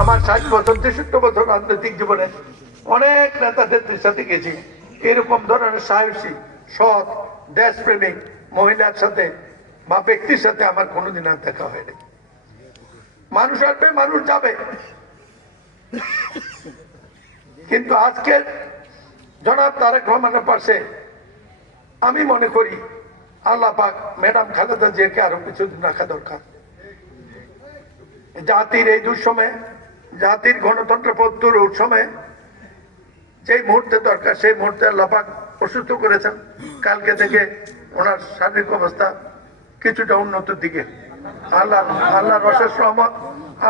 আমার 60 বছর 63 বছর রাজনৈতিক জীবনে অনেক নেতাদের সাথে গেছি, এরকম ধরনের সাহসী সৎ দেশপ্রেমিক মহিলার সাথে বা ব্যক্তির সাথে আমার কোনোদিন আর দেখা হয়নি। মানুষ আসবে, মানুষ যাবে, কিন্তু আজকে জনাব তারেক রহমানের পাশে আমি মনে করি আল্লাহ পাক ম্যাডাম খালেদা জিয়াকে আরো কিছুদিন রাখা দরকার। জাতির এই দুঃসময়ে, জাতির গণতন্ত্র পদ্ধতির সময়ে যে মুহূর্তে দরকার সেই মুহূর্তে আল্লাহ পাক অসুস্থ করেছেন। কালকে থেকে ওনার শারীরিক অবস্থা কিছুটা উন্নতির দিকে। আল্লাহর অশেষ রহমত।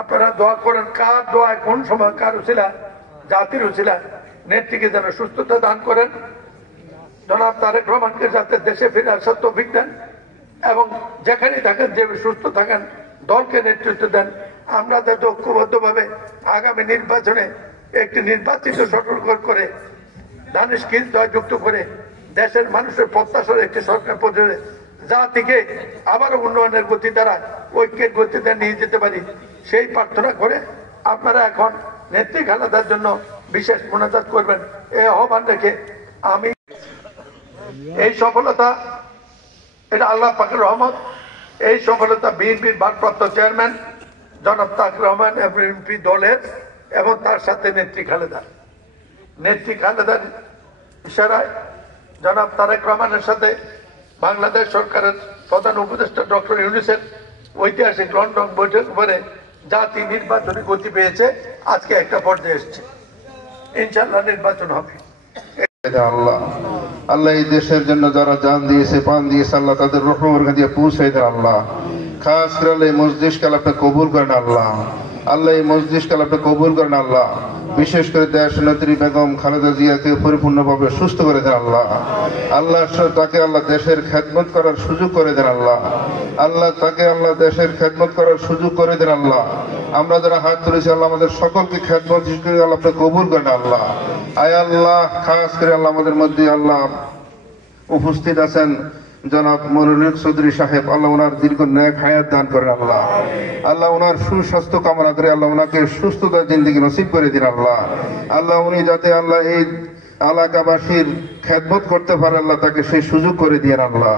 আপনারা দোয়া করেন, কার দোয়া কোন সময় কার উছিলা, জাতির উছিলা নেত্রীকে যেন সুস্থতা দান করেন। জনাব তারেক রহমানকে যাতে দেশে ফিরে আসার তৌফিক দেন এবং যেখানে থাকেন যে সুস্থ থাকেন, দলকে নেতৃত্ব দেন। আমরা যাতে ঐক্যবদ্ধভাবে আগামী নির্বাচনে একটি নির্বাচিত সরকার করে দানিশকে জয়যুক্ত করে দেশের মানুষের প্রত্যাশার একটি সরকার পর্যায়ে জাতিকে আবারও উন্নয়নের গতি দ্বারা ঐক্যের গতিতে নিয়ে যেতে পারি, সেই প্রার্থনা করে আপনারা এখন নেত্রী খালেদার জন্য বিশেষ মোনাজাত করবেন এই আহ্বান রেখে আমি এই সফলতা, এটা আল্লাহ পাকের রহমত। এই সফলতা বিএনপির ভারপ্রাপ্ত চেয়ারম্যান জনাব তারেক রহমান এমপি দলের এবং তার সাথে নেত্রী খালেদার ইশারায় জনাব তারেক রহমানের সাথে বাংলাদেশ সরকারের প্রধান উপদেষ্টা ডক্টর ইউনূসের ঐতিহাসিক লন্ডন বৈঠক করে জাতি নির্বাচনী গতি পেয়েছে, আজকে একটা পর্যায়ে এসছে, ইনশাআল্লাহ নির্বাচন হবে। আল্লাহ আল্লাহ এই দেশের জন্য যারা জান দিয়েছে, প্রাণ দিয়েছে, আল্লাহ তাদের রহমের কাছে পৌঁছে দেন আল্লাহ। খাস করে আল্লাহ এই মসজিদকে আপনি কবুল করেন আল্লাহ। আল্লাহ এই মসজিদকে আপনি কবুল করেন আল্লাহ। বিশেষ করে দেশ নেত্রী বেগম খালেদা জিয়াকে পরিপূর্ণভাবে সুস্থ করে দেন আল্লাহ। আল্লাহ তাকে আল্লাহ দেশের খেদমত করার সুযোগ করে দেন আল্লাহ। আল্লাহ তাকে আল্লাহ দেশের খেদমত করার সুযোগ করে দেন আল্লাহ। আমরা যারা হাত তুলেছি আল্লাহ আমাদের সকলকে খেদমত করে আল্লাহ আপনি কবুল করেন আল্লাহ। আয় আল্লাহ, খাস করে আল্লাহ আমাদের মধ্যে আল্লাহ উপস্থিত আছেন জনাব মনির চৌধুরী সাহেব, আল্লাহ ওনার দীর্ঘ ন্যাক হায়াত দান করেন আল্লাহ। আল্লাহ ওনার সুস্বাস্থ্য কামনা করে আল্লাহ ওনাকে সুস্থতার জিন্দেগি নসিব করে দিন আল্লাহ। আল্লাহ উনি যাতে আল্লাহ এই এলাকাবাসীর খেদমত করতে পারে আল্লাহ তাকে সেই সুযোগ করে দিয়েন আল্লাহ।